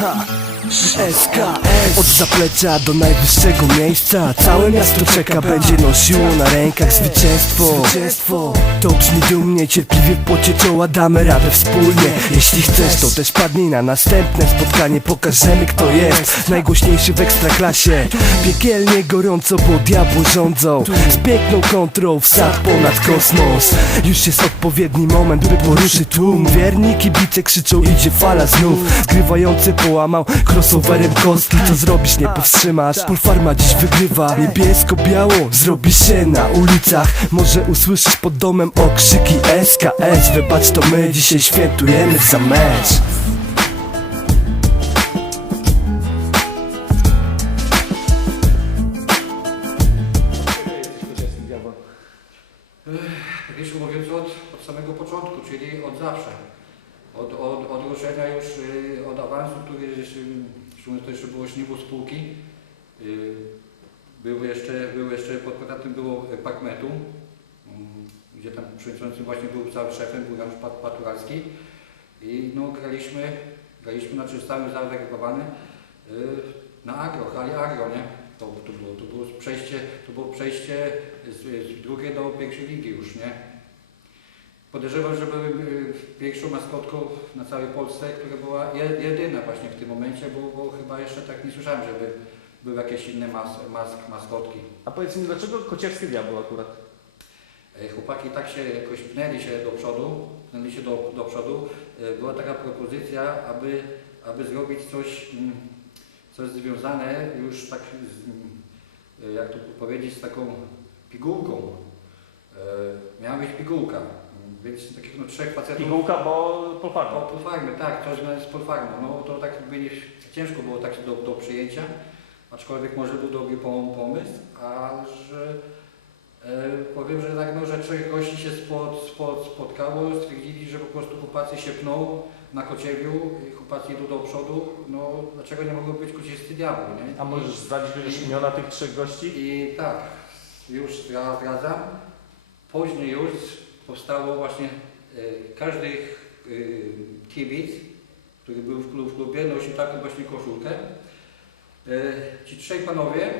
Ha! SKS Od zaplecza do najwyższego miejsca. Całe miasto czeka, będzie nosiło na rękach zwycięstwo. Zwycięstwo. To brzmi dumnie, cierpliwie w pocie czoła damy radę wspólnie. Jeśli chcesz, to też padnij na następne spotkanie. Pokażemy kto jest najgłośniejszy w ekstraklasie. Piekielnie gorąco, bo diabły rządzą. Z piękną kontrą wsad ponad kosmos. Już jest odpowiedni moment, by poruszyć tłum. Wierni kibice krzyczą, idzie fala znów. Zgrywający połamał crossoverem kostki Co zrobisz, nie powstrzymasz. Polfarma dziś wygrywa. Niebiesko-biało zrobi się na ulicach. Może usłyszysz pod domem okrzyki SKS Wybacz to my dzisiaj świętujemy za mecz pod podatem było y, Parkmetu, mm, gdzie tam przewodniczącym właśnie był cały szefem, był Janusz Pat- Paturalski. I no graliśmy, graliśmy, znaczy stały zareagowany y, na agro, hali agro, nie? To, to, było, to było przejście, to było przejście z, z drugiej do pierwszej ligi już, nie? Podejrzewam, że byłem y, pierwszą maskotką na całej Polsce, która była je- jedyna właśnie w tym momencie, bo, bo chyba jeszcze tak nie słyszałem, żeby były jakieś inne mas, mask, maskotki. A powiedz mi, dlaczego kociarskie diabły akurat? E, Chłopaki tak się jakoś pnęli się do przodu, pnęli się do, do przodu. E, Była taka propozycja, aby, aby zrobić coś, mm, coś związane już tak, z, e, jak to powiedzieć, z taką pigułką. Miała być pigułka, więc takich no, trzech facetów. Pigułka, bo polfarma. O, polfarmy, tak, coś z polfarmą. No to tak by ciężko było tak do, do przyjęcia, aczkolwiek może był dobry pom- pomysł, a że e, powiem, że tak, no, że trzech gości się spod, spod, spotkało, stwierdzili, że po prostu chłopacy się pną na kociewiu, i chłopacy idą do przodu, no dlaczego nie mogą być kociescy diabły, nie? A możesz zdradzić chociaż imiona tych trzech gości? I tak, już zdra- zdradzam. Później już powstało właśnie e, każdy e, kibic, który był w, klub, w klubie, nosił taką właśnie koszulkę. E, ci trzej panowie,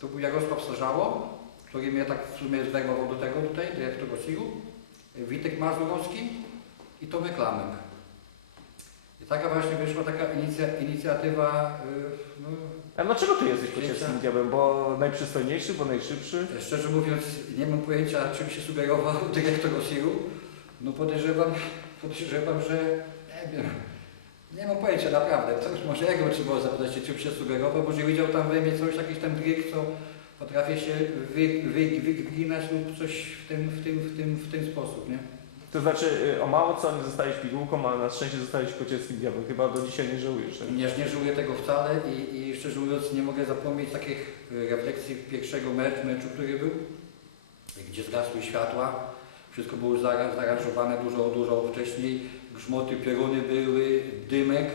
to był Jarosław Sarzało, który mnie tak w sumie zwerbował do tego tutaj, dyrektor Osiru, Witek Mazurowski i Tomek Lamek. I taka właśnie wyszła taka inicja, inicjatywa, e, no, A dlaczego ty jesteś kociarskim diabłem? Bo najprzystojniejszy, bo najszybszy? Szczerze mówiąc, nie mam pojęcia, czym się sugerował dyrektor Osiru. No podejrzewam, podejrzewam, że nie wiem. Nie mam pojęcia naprawdę. Już może jego trzeba zapytać się, czym się sugerował, może widział tam we mnie coś, jakiś ten dryk, co potrafię się wy, wy, wyginać lub coś w tym, w tym, w tym, w ten sposób, nie? To znaczy, y, o mało co nie zostałeś pigułką, a na szczęście zostałeś kociarskim diabłem. Chyba do dzisiaj nie żałujesz. tak? Nie, nie żałuję tego wcale i, i szczerze mówiąc nie mogę zapomnieć takich y, refleksji pierwszego meczu, meczu, który był, gdzie zgasły światła, wszystko było zaaranżowane dużo, dużo wcześniej, grzmoty, pioruny były, dymek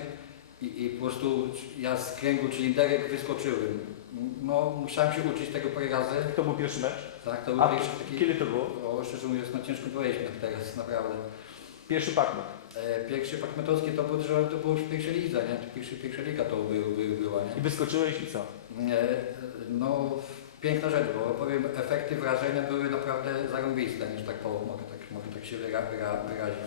i, i po prostu ja z kręgu cylinderek wyskoczyłem. No musiałem się uczyć tego parę razy, To był pierwszy mecz. tak, to był A pierwszy taki, kiedy to było? o, szczerze mówiąc no ciężko powiedzieć na teraz, naprawdę. Pierwszy Pacman. E, pierwszy Pakmetowski to był, że to było w pierwszej lidze, nie? Pierwszy, pierwsza liga to był, był, była, nie? I wyskoczyłeś i co? E, No, piękna rzecz, bo powiem, efekty wrażenia były naprawdę zarąbiste, niż tak powiem, mogę tak, mogę tak się wyra, wyra, wyrazić.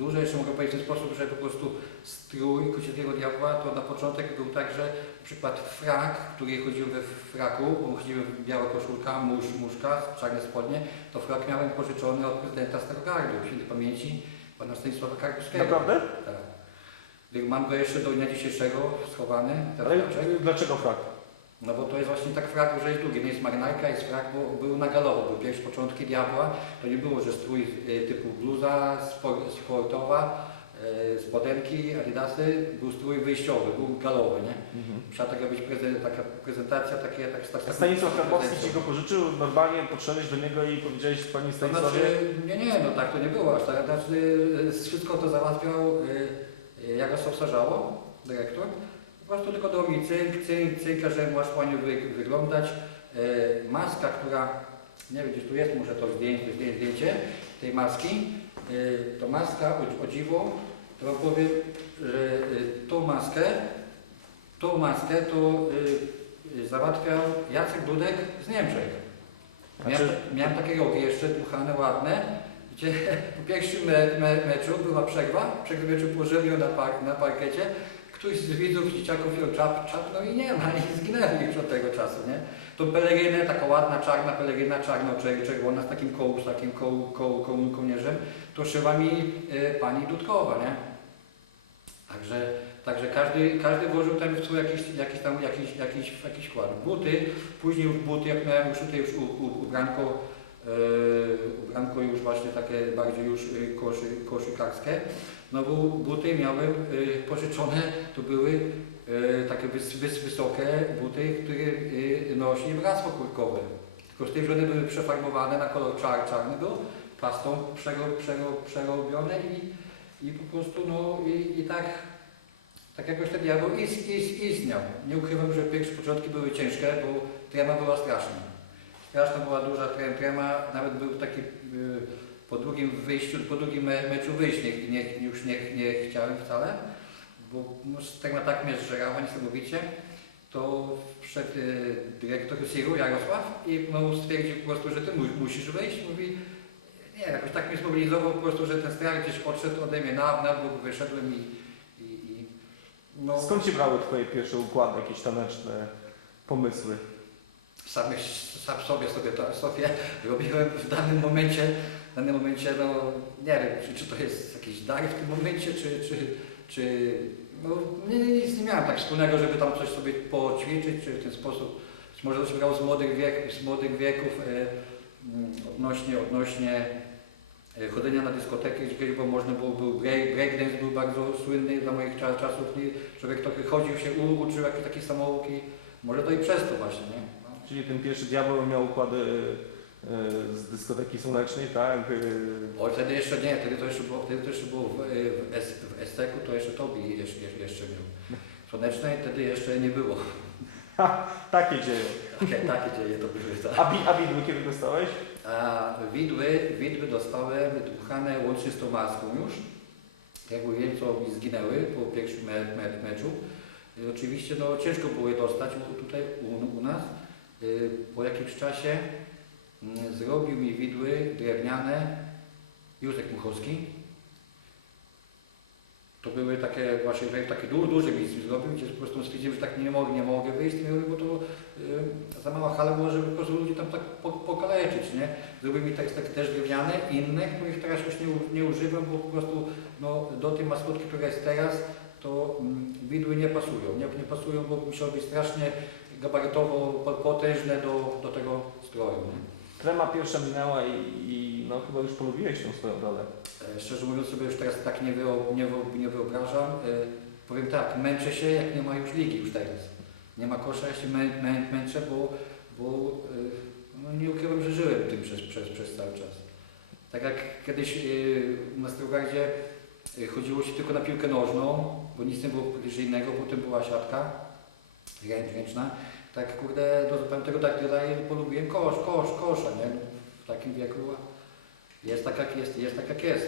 Dużo jeszcze mogę powiedzieć w ten sposób, że po prostu strój Kociego Diabła to na początek był tak, że na przykład frak, który chodził we fraku, w biała koszulka, mórz, muszka, czarne spodnie, to frak miałem pożyczony od prezydenta Starogardu, świętej pamięci, pana Stanisława Karpiewskiego. Naprawdę? Tak. Mam go jeszcze do dnia dzisiejszego schowany. Ale dlaczego frak? No bo to jest właśnie tak frak, że jest długi. No jest marynarka, jest frak, bo był na galowo. Był pierwsze początki Diabła. To nie było, że strój y, typu bluza spor- sportowa, y, spodenki, adidasy. Był strój wyjściowy, był galowy, nie? Musiała taka być taka prezentacja, takie tak tak- tak- Stanisław ci go pożyczył, normalnie podszedłeś do niego i powiedziałeś Panie To Stanisławie, znaczy, nie, nie, no tak to nie było aż tak. Znaczy, y, wszystko to załatwiał Jarosław Sarzało, dyrektor. Po prostu tylko dał mi cynk, cynk, cynka, że masz panią wy, wyglądać. Y, maska, która, nie wiem, gdzieś tu jest, muszę to zdjęcie, zdjęcie, zdjęcie tej maski. Y, to maska, o, o dziwo, to wam powiem, że y, tą maskę, tą maskę to y, y, załatwiał Jacek Dudek z Niemczech. Miałem, Znaczy- miałem takie rogi jeszcze dmuchane, ładne, gdzie po pierwszym me, me, meczu była przerwa, przed meczu położyli ją na, par, na parkecie, któryś z widzów, dzieciaków ją czap, czapnął i nie ma, i zginęli już od tego czasu, nie? Tą pelerynę, taka ładna, czarna peleryna, czarno-czerwona, z takim kołu, z takim kołu, kołu, kołu, kołnierzem, to szyła mi e, pani Dudkowa, nie? Także, także każdy, każdy włożył tam w jakiś, jakiś tam jakiś, jakiś, jakiś wkład. Buty, później już buty, jak miałem już tutaj już ubranko, e, ubranko już właśnie takie bardziej już e, koszy, koszykarskie. Znowu buty miałem e, pożyczone, to były e, takie wys, wys, wysokie buty, które e, nosi bractwo kurkowe. Tylko z tej, że one były przefarbowane na kolor czar, czarny był, pastą przero, przero, przerobione i, i po prostu no i, i tak, tak jakoś ten diabeł is, is, istniał. Nie ukrywam, że pierwsze początki były ciężkie, bo trema była straszna. Straszna była duża trem, trema, nawet był taki y, po drugim wyjściu, po drugim me, meczu wyjść, nie, nie, już nie, nie chciałem wcale, bo no, trema tak mnie zżerała niesamowicie, to wszedł y, dyrektor Siru, Jarosław i no, stwierdził po prostu, że ty mu, musisz wyjść, mówi nie, jakoś tak mnie zmobilizował po prostu, że ten strach gdzieś odszedł ode mnie na, na bok, wyszedłem i, i, i no, Skąd się brały Twoje pierwsze układy, jakieś taneczne pomysły? sam, sam sobie, sobie, to, sobie robiłem w danym momencie, w danym momencie, no nie wiem, czy, czy to jest jakiś dar w tym momencie, czy, czy, czy no nie, nie, nic nie miałem tak wspólnego, żeby tam coś sobie poćwiczyć, czy w ten sposób, być może to z młodych, wiek, z młodych wieków e, mm, odnośnie, odnośnie e, chodzenia na dyskoteki, gdzieś bo można było, był break, breakdance był bardzo słynny za moich cza- czasów i człowiek trochę chodził się, uczył jakieś takie samouki, może to i przez to właśnie, nie? Czyli ten pierwszy diabeł miał układy z dyskoteki słonecznej, tak? E, O, wtedy jeszcze nie, wtedy to jeszcze było, wtedy to jeszcze było w, w, S, w STK, to jeszcze Tobi jeszcze, jeszcze miał. Słonecznej wtedy jeszcze nie było. Takie dzieje. Takie, takie dzieje to były. Tak. A, bi, a widły kiedy dostałeś? A widły, widły dostałem dmuchane łącznie z tą maską już. Jak mówiłem, co mi zginęły po pierwszym me, me, meczu. I oczywiście no, ciężko było je dostać tutaj u, u nas. Y, Po jakimś czasie zrobił mi widły drewniane Józef Muchowski. To były takie właśnie takie du, duże miejsce zrobił, gdzie po prostu stwierdziłem, że tak nie mogę, nie mogę wyjść, z tym, bo to y, za mała hala była, żeby po prostu ludzi tam tak po, pokaleczyć, nie? Zrobił mi tak, też drewniane, inne, których teraz już nie, nie używam, bo po prostu no, do tej maskotki, która jest teraz, to mm, widły nie pasują. Nie, nie pasują, bo musiały być strasznie gabarytowo po- potężne do, do tego stroju. Nie? Trema pierwsza minęła i, i no chyba już polubiłeś tą swoją rolę. E, Szczerze mówiąc sobie już teraz tak nie, nie, nie wyobrażam. E, Powiem tak, męczę się jak nie ma już ligi już teraz. Nie ma kosza, ja się mę, mę, męczę, bo, bo e, no nie ukrywam, że żyłem tym przez, przez, przez cały czas. Tak jak kiedyś e, na Strogardzie e, chodziło się tylko na piłkę nożną, bo nic nie było innego, potem była siatka rę- ręczna. Tak kurde, do zupełnie tego tak dalej polubiłem kosz, kosz, kosza, nie? W takim wieku jest tak jak jest, jest tak jak jest.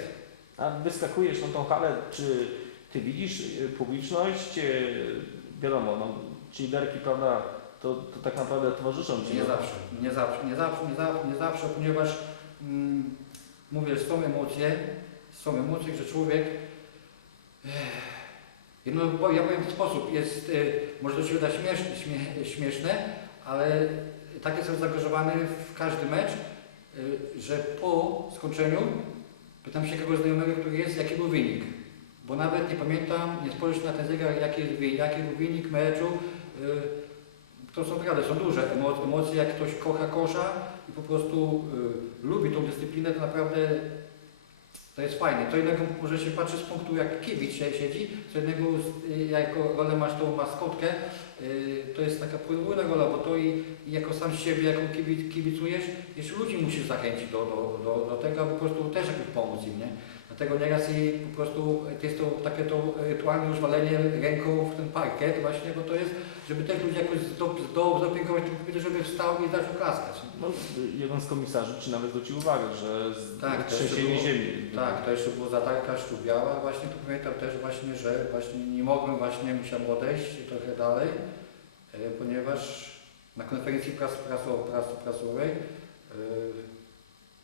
A wyskakujesz na tą halę, czy ty widzisz y, publiczność? Y, Wiadomo, no, ci liderki, prawda, to, to tak naprawdę towarzyszą ci. Nie no. zawsze, nie zawsze, nie zawsze, nie zawsze, nie zawsze ponieważ mm, mówię, są emocje, są emocje, że człowiek jedno, bo ja powiem w sposób, jest, y, może to się wyda śmieszne, śmie, śmieszne, ale tak jestem zaangażowany w każdy mecz, y, że po skończeniu pytam się kogoś znajomego, który jest, jaki był wynik. Bo nawet nie pamiętam, nie spojrzeć na ten zegar, jaki, jaki był wynik meczu. y, to są naprawdę, są duże emo- emocje, jak ktoś kocha kosza i po prostu y, lubi tą dyscyplinę, to naprawdę to jest fajne. To innego może się patrzy z punktu, jak kibic się siedzi, co innego y, jako rolę masz tą maskotkę, to jest taka podwójna rola, bo to i, i jako sam siebie, jako kibic, kibicujesz, jeszcze ludzi musisz zachęcić do, do, do, do tego, po prostu też jakoś pomóc im, nie? Dlatego nieraz i po prostu to jest to takie to rytualne już walenie ręką w ten parkiet właśnie, bo to jest, żeby też ludzi jakoś zaopiekować tym kobietę, żeby wstał i zaczął klaskać. No, jeden z komisarzy czy nawet zwrócił uwagę, że z Tak, trzęsienie ziemi. Tak, to jeszcze było zatarka szczubiała, właśnie to pamiętam też właśnie, że właśnie nie mogłem, właśnie musiałem odejść trochę dalej, ponieważ na konferencji pras, prasow, pras, prasowej, e,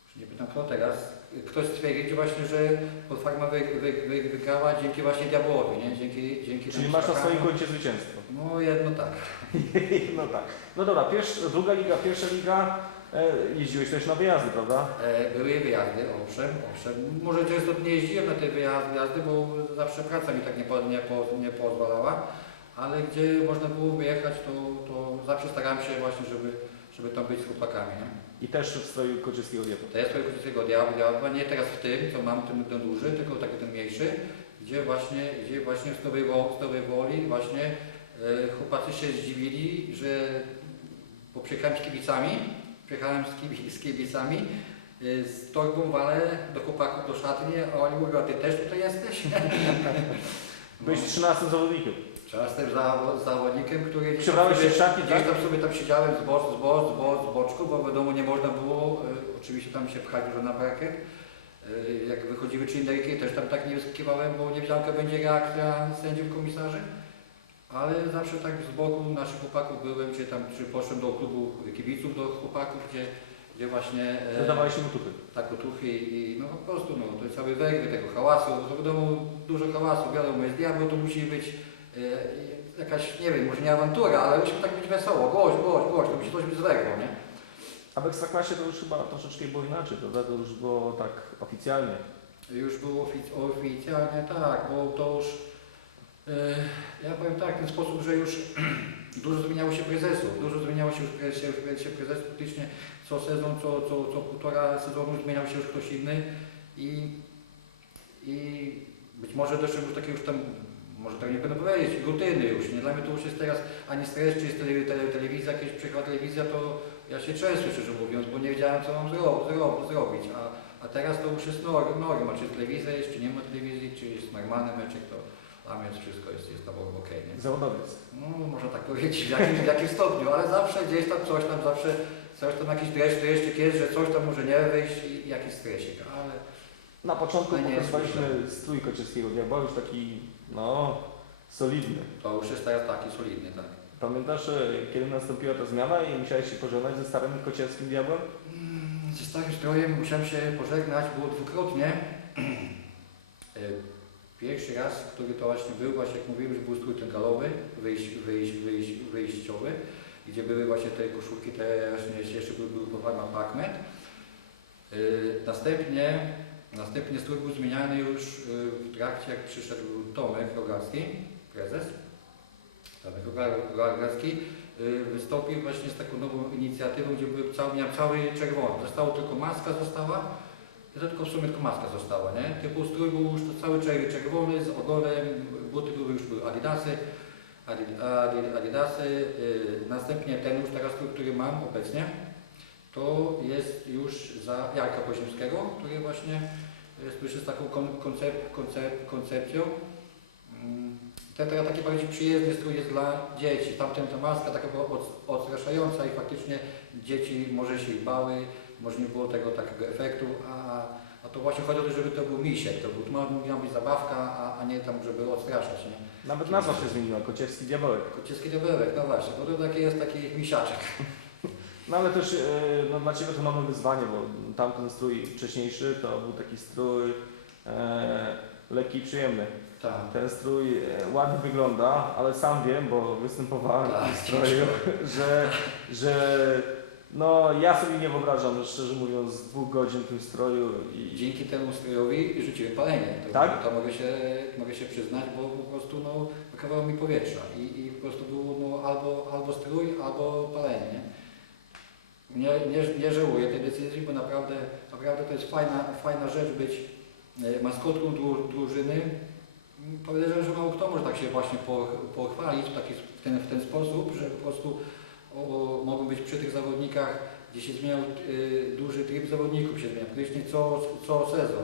już nie pytam kto teraz, ktoś stwierdził właśnie, że Polfarma wy, wy, wy, wygrała dzięki właśnie Diabłowi, nie? Dzięki, dzięki Czyli masz na swoim koncie zwycięstwo. No jedno tak. no tak. No dobra, pierwsza, druga liga, pierwsza liga, e, jeździłeś też na wyjazdy, prawda? E, Były wyjazdy, owszem, owszem. Może często nie jeździłem na te wyjazdy, wyjazdy, bo zawsze praca mi tak nie, po, nie, po, nie pozwalała, ale gdzie można było wyjechać, to, to zawsze starałem się właśnie, żeby, żeby tam być z chłopakami. Nie? I też w stroju koczyskiego diety. To jest diabła, diabła, nie teraz w tym, co mam, ten, ten duży, tylko taki ten mniejszy, gdzie właśnie, gdzie właśnie w w Stowej Woli właśnie e, chłopacy się zdziwili, że bo przyjechałem z kibicami, przyjechałem z, kibi, z kibicami, e, z torbą walę do chłopaków do szatni, a oni mówią, a ty też tutaj jesteś? Byłeś 13 zawodnikiem. Czasem za, zawodnikiem, który gdzieś tam się sobie- w szatni, gdzieś tak? tam sobie tam siedziałem z, boc, z, boc, z, boc, z boczku, bo wiadomo nie można było, e, oczywiście tam się pchać dużo na parkiet. E, jak wychodziły czynderki, też tam tak nie wyskakiwałem, bo nie wiedziałem jaka będzie reakcja sędziów, komisarzy. Ale zawsze tak z boku naszych chłopaków byłem, czy tam, czy poszedłem do klubu kibiców, do chłopaków, gdzie, gdzie właśnie e, Dodawałeś mu tuchy. tak otuchy i no po prostu no, to jest cały węgry tego hałasu, to wiadomo dużo hałasu, wiadomo jest diabeł, to musi być jakaś, nie wiem, może nie awantura, ale musi tak być wesoło, głoś, głoś, głoś, to musi coś złego, nie? A w Ekstraklasie to już chyba troszeczkę było inaczej, prawda? To już było tak oficjalnie. Już było ofic- oficjalnie tak, bo to już, e, ja powiem tak, w ten sposób, że już dużo zmieniało się prezesów, dużo zmieniało się już pre- się, pre- się prezesów, praktycznie co sezon, co, co, co półtora sezonu zmieniał się już ktoś inny i, i być może doszło już takie już tam, może tak nie będę powiedzieć, rutyny już, nie? Dla mnie to już jest teraz ani stres, czy jest tele, tele, telewizja, jakaś przyjechała telewizja, to ja się trzęsę szczerze mówiąc, bo nie wiedziałem co mam zro, zro, zrobić, a, a teraz to już jest nor- norma, czy telewizja jest, czy nie ma telewizji, czy jest normalny meczek, to dla mnie jest wszystko jest, jest tam okej, nie? Zawodowiec. No, można tak powiedzieć, w jakim, w jakim stopniu, ale zawsze gdzieś tam coś tam, zawsze coś tam jakiś dreszcz, dreszczyk jest, że coś tam może nie wyjść i jakiś stresik, ale Na początku A nie, pokazywaliśmy strój koczyskiego diabła, już taki, no, solidny. to już jest teraz taki solidny, tak. Pamiętasz, e, kiedy nastąpiła ta zmiana i musiałeś się pożegnać ze starym kociewskim diabłem? Mm, Ze starym strojem musiałem się pożegnać, było dwukrotnie. E, Pierwszy raz, który to właśnie był, właśnie jak mówiłem, że był strój ten galowy, wyjść, wyjść, wyjść, wyjściowy, gdzie były właśnie te koszulki, te właśnie jeszcze był, był Powarma Parkmet. E, Następnie, następnie strój był zmieniany już e, w trakcie, jak przyszedł Tomek Rogalski, prezes. Tomek Rogal- Rogalski y, wystąpił właśnie z taką nową inicjatywą, gdzie był cały, miał cały czerwony. Zostało tylko maska została, to tylko w sumie tylko maska została, nie? Typu strój był już cały czer- czerwony z ogonem, buty były już były adidasy, Adi- Adi- adidasy. y, Następnie ten już teraz który mam obecnie, to jest już za Jarka Poziemskiego, który właśnie jest już z taką kon- koncep, koncep, koncepcją. Mm, Ten teraz taki bardziej przyjezdny strój jest dla dzieci. Tamten ta maska taka była od- odstraszająca i faktycznie dzieci może się bały, może nie było tego takiego efektu, a, a to właśnie chodzi o to, żeby to był misiek, to był, to miała być zabawka, a, a nie tam, żeby odstraszać. Nie? Nawet nazwa się zmieniła, kociewski diabełek. Kocieski diabełek, no właśnie, bo to taki jest taki misiaczek. No ale też e, no, dla Ciebie to nowe wyzwanie, bo tamten strój wcześniejszy to był taki strój e, lekki i przyjemny. Tak. Ten strój e, ładnie wygląda, ale sam wiem, bo występowałem w tym Tak, stroju, że, że no, ja sobie nie wyobrażam, szczerze mówiąc, dwóch godzin w tym stroju I dzięki temu strojowi rzuciłem palenie. To, Tak? to mogę, się, mogę się przyznać, bo po prostu no, brakowało mi powietrza i, i po prostu było no, albo, albo strój, albo palenie. Nie? Nie, nie, żałuję tej decyzji, bo naprawdę, naprawdę to jest fajna, fajna rzecz być e, maskotką dru, drużyny. Podejrzewam, że mało kto może tak się właśnie po- pochwalić w, taki, w, ten, w ten sposób, że po prostu o, mogą być przy tych zawodnikach, gdzie się zmieniał y, duży tryb zawodników, się zmieniał praktycznie co, co sezon.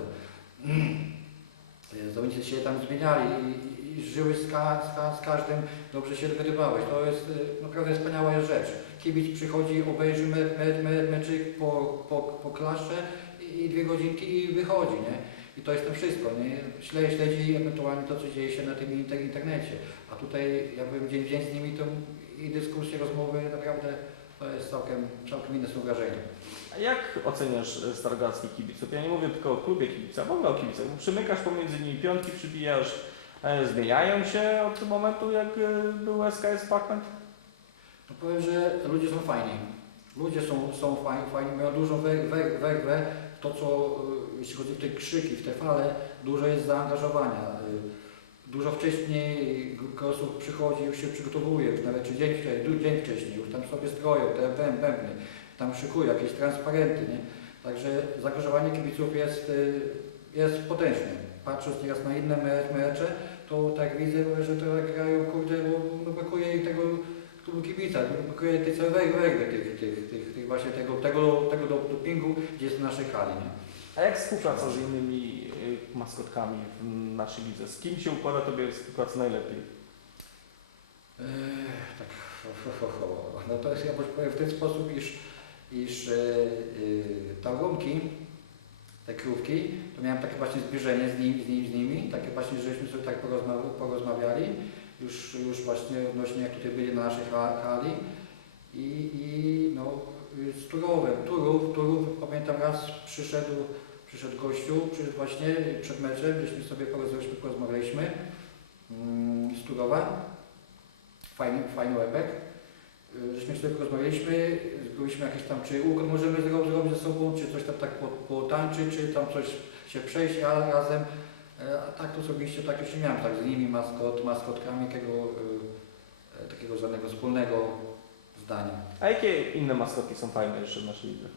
Y, Zawodnicy się tam zmieniali i, i, żyły z, ka, z, z każdym, dobrze się dogadywałeś. To jest naprawdę wspaniała rzecz. Kibic przychodzi, obejrzy me, me, me, meczyk po, po, po klaszcze i, i dwie godzinki i wychodzi, nie? i to jest to wszystko. Nie? Śledzi, śledzi ewentualnie to, co dzieje się na tym inter- internecie. A tutaj ja byłem dzień w dzień z nimi, to i dyskusje, rozmowy, naprawdę to jest całkiem, całkiem inne są wrażenia. A jak oceniasz e, starogardzkich kibiców? Ja nie mówię tylko o klubie kibica, w ogóle o kibicach. Przymykasz pomiędzy nimi piątki, przybijasz, e, zmieniają się od momentu, jak e, był SKS Pachment? No powiem, że ludzie są fajni. Ludzie są, są fajni, fajni, mają dużo grę. To, co y, jeśli chodzi o te krzyki, w te fale, dużo jest zaangażowania. Y, Dużo wcześniej osób przychodzi, już się przygotowuje, już nawet czy dzień dzień wcześniej, już tam sobie stroją te bęb- bębny, tam szykują jakieś transparenty, nie? Także zaangażowanie kibiców jest, y, jest potężne. Patrząc teraz na inne me- mecze, to tak widzę, że to grają, kurde, bo brakuje tego klubu kibica, brakuje tej całej wegry tych, tych, tych, tych właśnie tego, tego, tego do- dopingu, gdzie jest w naszej hali, nie? A jak współpraca z innymi e, maskotkami w naszej lidze? Z kim się układa Tobie współpraca najlepiej? Eee, tak, ho, ho, ho, ho. no to jest, ja powiem w ten sposób, iż, iż e, e, tarunki, te krówki, to miałem takie właśnie zbliżenie z, nim, z, nim, z nimi, takie właśnie, żeśmy sobie tak porozma- porozmawiali, już, już właśnie odnośnie jak tutaj byli na naszej ha- hali i, i no, z Turowem, Turów, Turów, pamiętam raz przyszedł, przyszedł gościu, przyszedł właśnie przed meczem, żeśmy sobie porozmawialiśmy, porozmawialiśmy mm, z Turowa, fajny, fajny łebek. Żeśmy sobie rozmawialiśmy, byliśmy jakieś tam, czy układ możemy zro- zrobić ze sobą, czy coś tam tak po- potańczyć, czy tam coś się przejść razem. E, A tak to osobiście tak już nie miałem tak z nimi, maskot, maskotkami takiego, y, e, takiego żadnego wspólnego zdania. A jakie inne maskotki są fajne jeszcze w naszej lidze?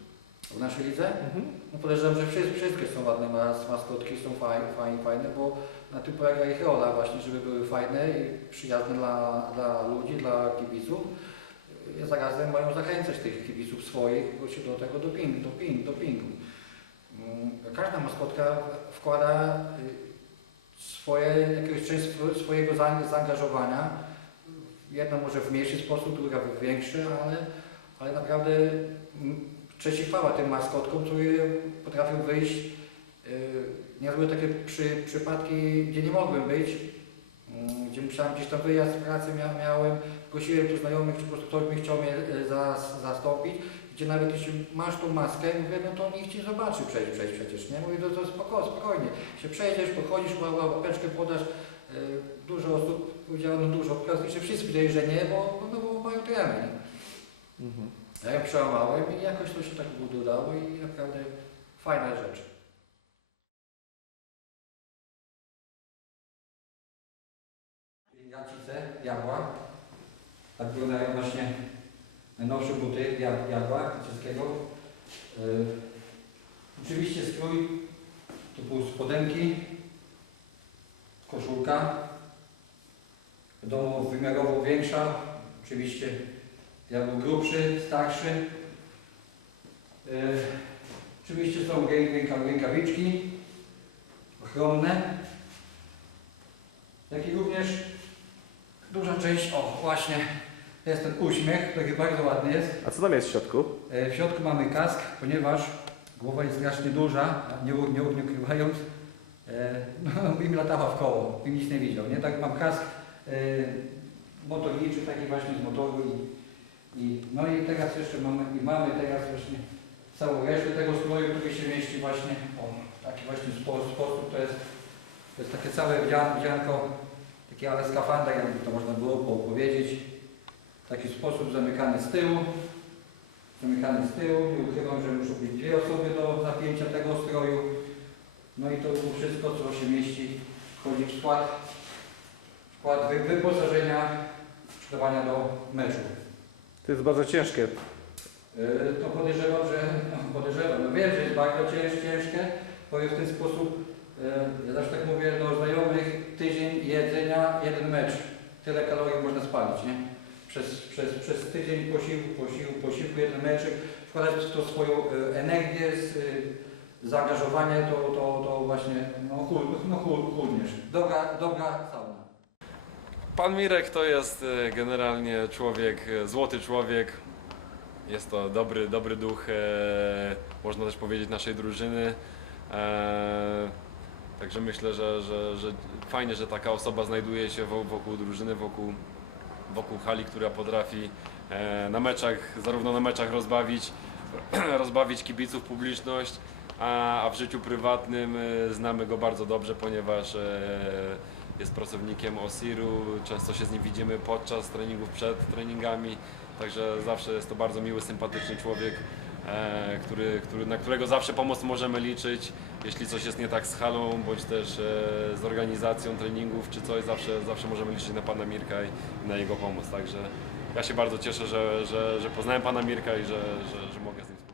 W naszej lidze? Mhm. No podejrzewam, że wszystkie, wszystkie są ładne mas, maskotki, są fajne, fajne, fajne, bo na tym polega ich rola właśnie, żeby były fajne i przyjazne dla, dla ludzi, dla kibiców. Zarazem mają zachęcać tych kibiców swoich do tego dopingu, doping, dopingu. Mm, Każda maskotka wkłada y, swoje, jakąś część swo- swojego za- zaangażowania. Jedna może w mniejszy sposób, druga w większy, ale, ale naprawdę mm, cześć i chwała tym maskotkom, które potrafią wyjść. Yy, Nie były takie przy, przypadki, gdzie nie mogłem być, mm, gdzie musiałem gdzieś tam wyjazd z pracy mia, miałem, prosiłem tu znajomych, czy po prostu ktoś mi chciał mnie zas, zastąpić, gdzie nawet jeśli masz tą maskę, mówię, no to nikt ci zobaczy przejść, przejść przecież, nie? Mówię, to, to spoko, spokojnie, się przejdziesz, pochodzisz, ła- ła- łapeczkę podasz, Yy, dużo osób powiedziało, no dużo, praktycznie wszyscy powiedzieli, że nie, bo, no, bo mają trenę, nie? Mhm. A ja przełamałem i jakoś to się tak udało i naprawdę fajna rzecz. Jacice, jabła. Tak wyglądają właśnie najnowsze buty ja- jabła czeskiego. Yy, oczywiście strój typu spodenki, koszulka. Wiadomo, wymiarowo większa. Oczywiście ja był grubszy, starszy. Yy, oczywiście są rę- ręka, rękawiczki ochronne. Jak i również duża część, o właśnie, jest ten uśmiech, który bardzo ładny jest. A co tam jest w środku? E, W środku mamy kask, ponieważ głowa jest strasznie duża, a nie, u- nie, nie ukrywając, e, no, bym latała w koło, bym nic nie widział, nie? Tak mam kask e, motorniczy, taki właśnie z motoru i, i no i teraz jeszcze mamy, i mamy teraz właśnie całą resztę tego stroju, który się mieści właśnie, o, w taki właśnie spo, sposób, to jest, to jest takie całe wdzian- wdzianko, takie ale skafander, jakby to można było po- powiedzieć, w taki sposób zamykany z tyłu, zamykany z tyłu, nie ukrywam, że muszą być dwie osoby do zapięcia tego stroju. No i to było wszystko, co się mieści, wchodzi w skład, skład wy, wyposażenia przygotowania do meczu. To jest bardzo ciężkie. Yy, To podejrzewam, że, no podejrzewam, no wiem, że jest bardzo cięż, ciężkie, powiem w ten sposób, yy, ja zawsze tak mówię do znajomych, tydzień jedzenia, jeden mecz, tyle kalorii można spalić, nie? Przez, przez, przez tydzień posiłku, posiłku, posiłku, jeden meczek, wkładać to swoją yy, energię, z, yy, zaangażowanie, to, to, to właśnie, no, chul, no chul, chulniesz. Dobra, dobra sauna. Pan Mirek to jest e, generalnie człowiek, e, złoty człowiek. Jest to dobry, dobry duch, e, można też powiedzieć, naszej drużyny. E, Także myślę, że, że, że fajnie, że taka osoba znajduje się wo- wokół drużyny, wokół, wokół hali, która potrafi e, na meczach, zarówno na meczach rozbawić, rozbawić kibiców, publiczność, a, a w życiu prywatnym e, znamy go bardzo dobrze, ponieważ e, jest pracownikiem OSIR-u, często się z nim widzimy podczas treningów, przed treningami, także zawsze jest to bardzo miły, sympatyczny człowiek, który, który, na którego zawsze pomoc możemy liczyć, jeśli coś jest nie tak z halą, bądź też e, z organizacją treningów czy coś, zawsze, zawsze możemy liczyć na pana Mirka i na jego pomoc, także ja się bardzo cieszę, że, że, że poznałem pana Mirka i że, że, że mogę z nim.